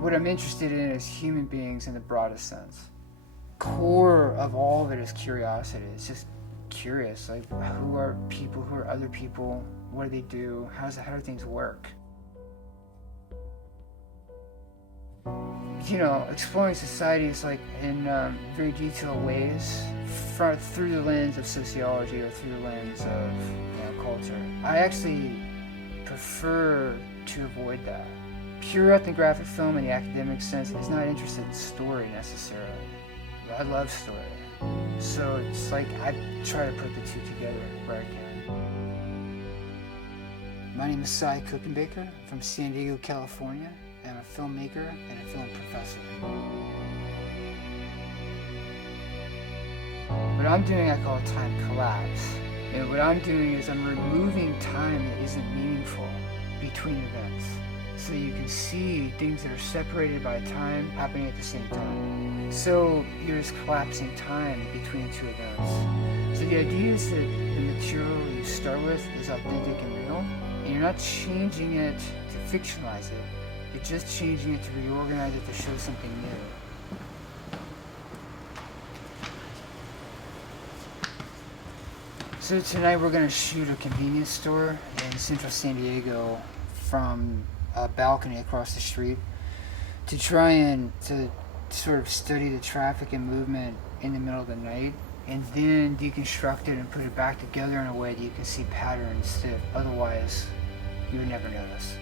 What I'm interested in is human beings in the broadest sense. Core of all of it is curiosity. It's just curious, like who are people, who are other people, what do they do, how do things work? Exploring society is like in very detailed ways through the lens of sociology or through the lens of culture. I actually prefer to avoid that. Pure ethnographic film in the academic sense is not interested in story necessarily. I love story. So it's like I try to put the two together where I can. My name is Kuckenbaker from San Diego, California. I'm a filmmaker and a film professor. What I'm doing I call time collapse. And what I'm doing is I'm removing time that isn't meaningful between events. So you can see things that are separated by time happening at the same time. So you're just collapsing time between two events. So the idea is that the material you start with is authentic and real, and you're not changing it to fictionalize it. You're just changing it to reorganize it to show something new. So tonight we're going to shoot a convenience store in central San Diego from a balcony across the street to try and to sort of study the traffic and movement in the middle of the night, and then deconstruct it and put it back together in a way that you can see patterns that otherwise you would never notice.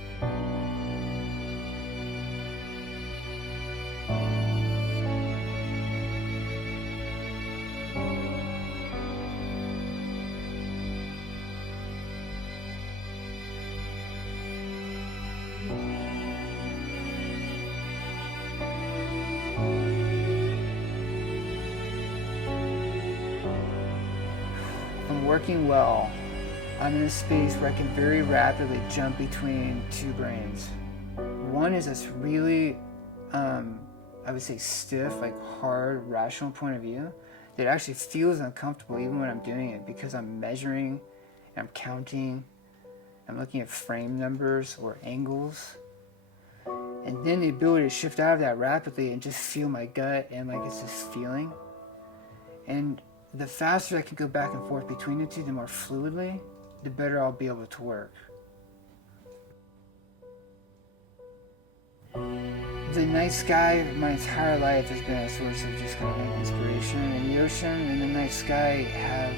Working well, I'm in a space where I can very rapidly jump between two brains. One is this really, I would say stiff, like hard, rational point of view that actually feels uncomfortable even when I'm doing it, because I'm measuring, I'm counting, I'm looking at frame numbers or angles. And then the ability to shift out of that rapidly and just feel my gut and like it's this feeling. And the faster I can go back and forth between the two, the more fluidly, the better I'll be able to work. The night sky, my entire life has been a source of just kind of inspiration. And the ocean and the night sky have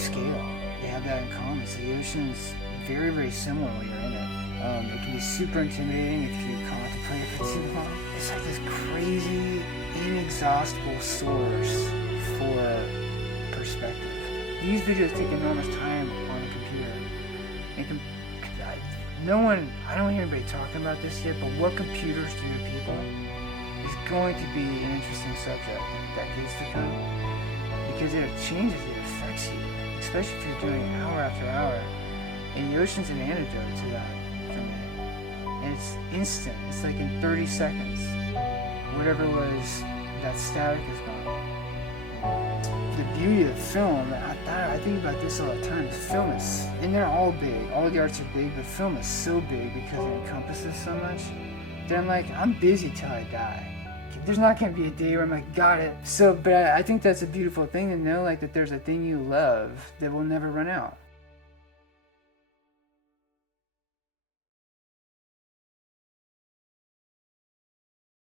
scale. They have that in common. So the ocean is very, very similar when you're in it. It can be super intimidating if you contemplate it for too long. It's like this crazy, inexhaustible source for perspective. These videos take enormous time on the computer. And I don't hear anybody talking about this yet, but what computers do to people is going to be an interesting subject in decades to come, because it changes, it affects you, especially if you're doing it hour after hour. And the ocean's an antidote to that for me. And it's instant. It's like in 30 seconds, whatever was that static is gone. The beauty of film, I think about this all the time, is film is, and they're all big, all the arts are big, but film is so big because it encompasses so much that I'm like, I'm busy till I die. There's not going to be a day where I'm like, got it. So, but I think that's a beautiful thing to know, like that there's a thing you love that will never run out.